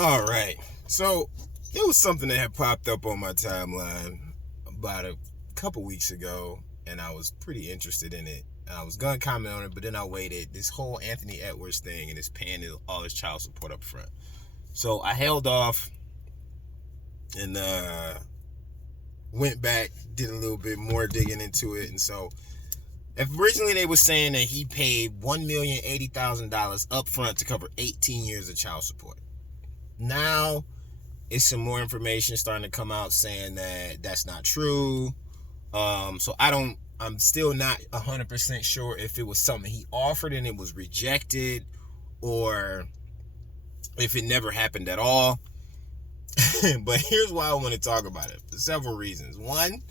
All right. So it was something that had popped up on my timeline about a couple weeks ago, and I was pretty interested in it. I was gonna comment on it, but then I waited. This whole Anthony Edwards thing and his paying all his child support up front. So I held off and went back, did a little bit more digging into it, and so originally they were saying that he paid $1,080,000 up front to cover 18 years of child support. Now it's some more information starting to come out saying that that's not true. So I'm still not 100% sure if it was something he offered and it was rejected, or if it never happened at all. But here's why I want to talk about it, for several reasons. One,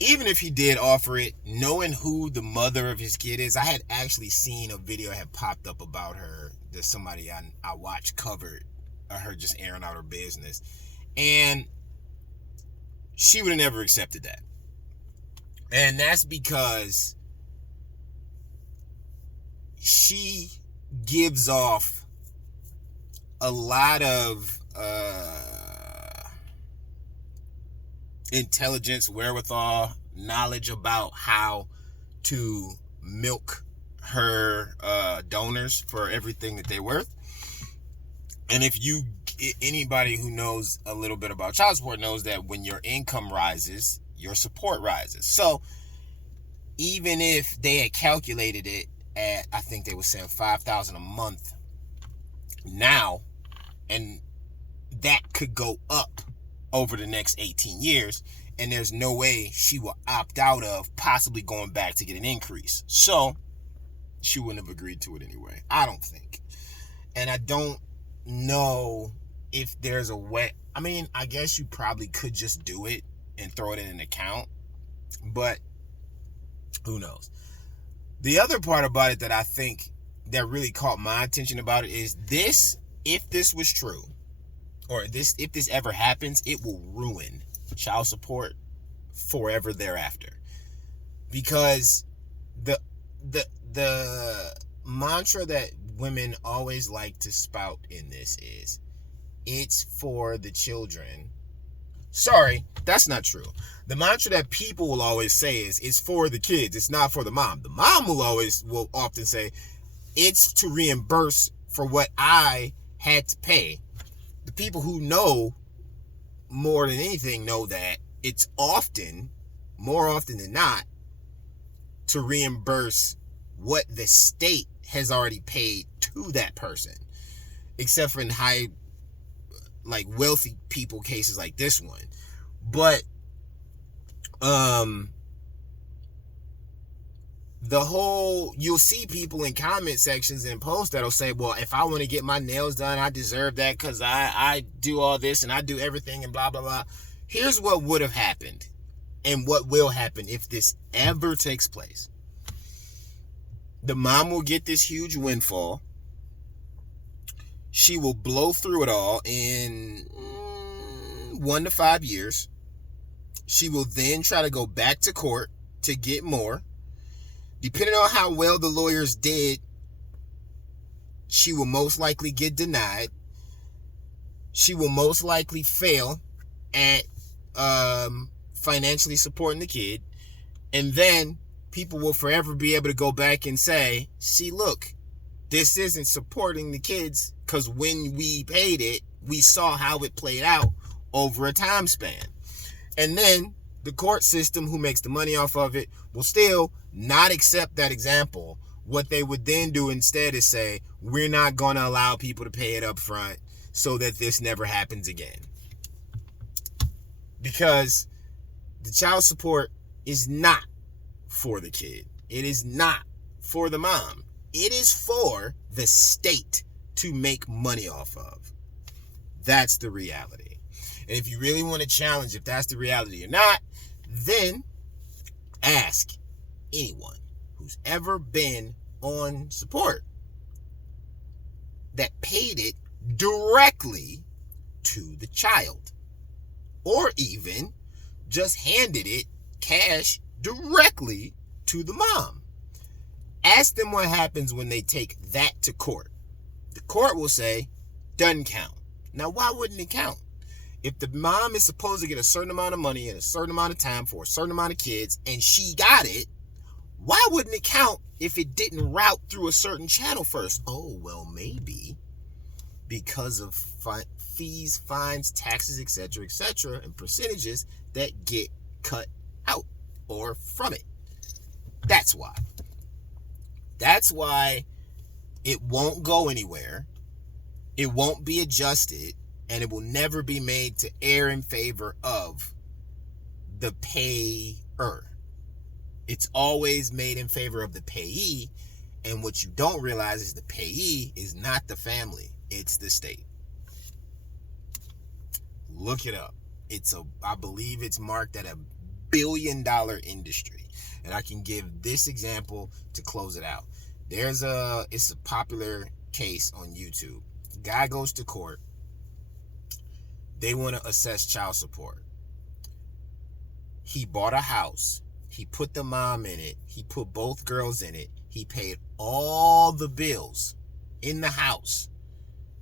even if he did offer it, knowing who the mother of his kid is, I had actually seen a video that had popped up about her that somebody I watched covered her just airing out her business, and she would have never accepted that. And that's because she gives off a lot of intelligence, wherewithal, knowledge about how to milk her donors for everything that they're worth. And if anybody who knows a little bit about child support knows that when your income rises, your support rises. So even if they had calculated it at, I think they were saying $5,000 a month now, and that could go up over the next 18 years, and there's no way she will opt out of possibly going back to get an increase. So she wouldn't have agreed to it anyway, I don't think. And I don't know if there's a way. I mean, I guess you probably could just do it and throw it in an account, but who knows? The other part about it that I think that really caught my attention about it is this: if this was true, or if this ever happens, it will ruin child support forever thereafter. Because the mantra that women always like to spout in this is, it's for the children. Sorry, that's not true. The mantra that people will always say is, it's for the kids, it's not for the mom. The mom will often say, it's to reimburse for what I had to pay. The people who know more than anything know that it's more often than not, to reimburse what the state has already paid to that person, except for in wealthy people cases like this one. But you'll see people in comment sections and posts that'll say, well, if I want to get my nails done, I deserve that because I do all this and I do everything and blah blah blah. Here's what would have happened and what will happen if this ever takes place. The mom will get this huge windfall. She will blow through it all in 1 to 5 years. She will then try to go back to court to get more. Depending on how well the lawyers did, she will most likely get denied. She will most likely fail at financially supporting the kid. And then people will forever be able to go back and say, see, look, this isn't supporting the kids because when we paid it, we saw how it played out over a time span. And then the court system, who makes the money off of it, will still not accept that example. What they would then do instead is say, we're not going to allow people to pay it up front so that this never happens again. Because the child support is not for the kid. It is not for the mom. It is for the state to make money off of. That's the reality. And if you really want to challenge if that's the reality or not, then ask anyone who's ever been on support that paid it directly to the child, or even just handed it cash directly to the mom. Ask them what happens when they take that to court. The court will say, doesn't count. Now, why wouldn't it count? If the mom is supposed to get a certain amount of money in a certain amount of time for a certain amount of kids, and she got it, why wouldn't it count if it didn't route through a certain channel first? Oh, well, maybe because of fees, fines, taxes, etc., and percentages that get cut out or from it. That's why. That's why it won't go anywhere. It won't be adjusted, and it will never be made to err in favor of the payer. It's always made in favor of the payee, and what you don't realize is the payee is not the family, it's the state. Look it up. I believe it's marked at $1 billion industry. And I can give this example to close it out. It's a popular case on YouTube. Guy goes to court. They want to assess child support. He bought a house. He put the mom in it. He put both girls in it. He paid all the bills in the house.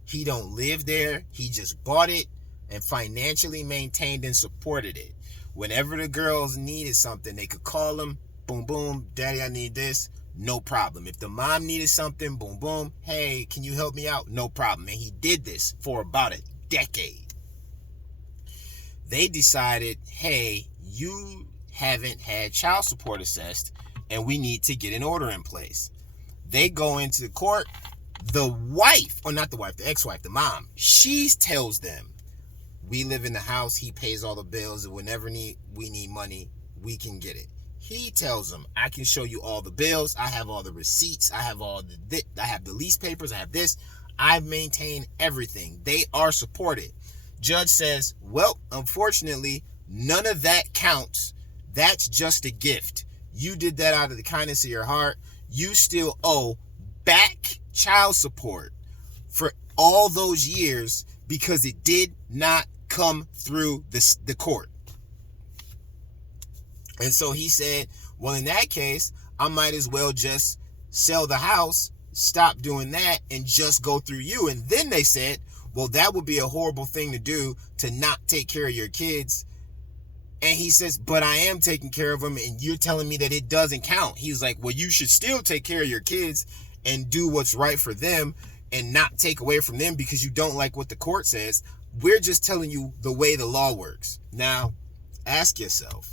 He don't live there. He just bought it and financially maintained and supported it. Whenever the girls needed something, they could call him. Boom, boom, daddy, I need this. No problem. If the mom needed something, boom, boom, hey, can you help me out? No problem. And he did this for about a decade. They decided, hey, you haven't had child support assessed, and we need to get an order in place. They go into the court. The wife, or not the wife, the ex-wife, the mom, she tells them, we live in the house, he pays all the bills, and whenever we need money, we can get it. He tells them, I can show you all the bills, I have all the receipts, I have the lease papers, I have this, I've maintained everything. They are supported. Judge says, well, unfortunately, none of that counts. That's just a gift. You did that out of the kindness of your heart. You still owe back child support for all those years because it did not come through the court. And so he said, well, in that case, I might as well just sell the house, stop doing that, and just go through you. And then they said, well, that would be a horrible thing to do, to not take care of your kids. And he says, but I am taking care of them, and you're telling me that it doesn't count. He was like, well, you should still take care of your kids and do what's right for them and not take away from them because you don't like what the court says. We're just telling you the way the law works. Now, ask yourself,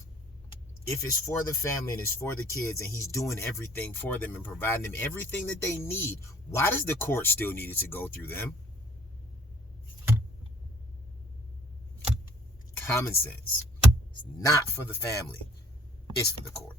if it's for the family and it's for the kids and he's doing everything for them and providing them everything that they need, why does the court still need it to go through them? Common sense. It's not for the family. It's for the court.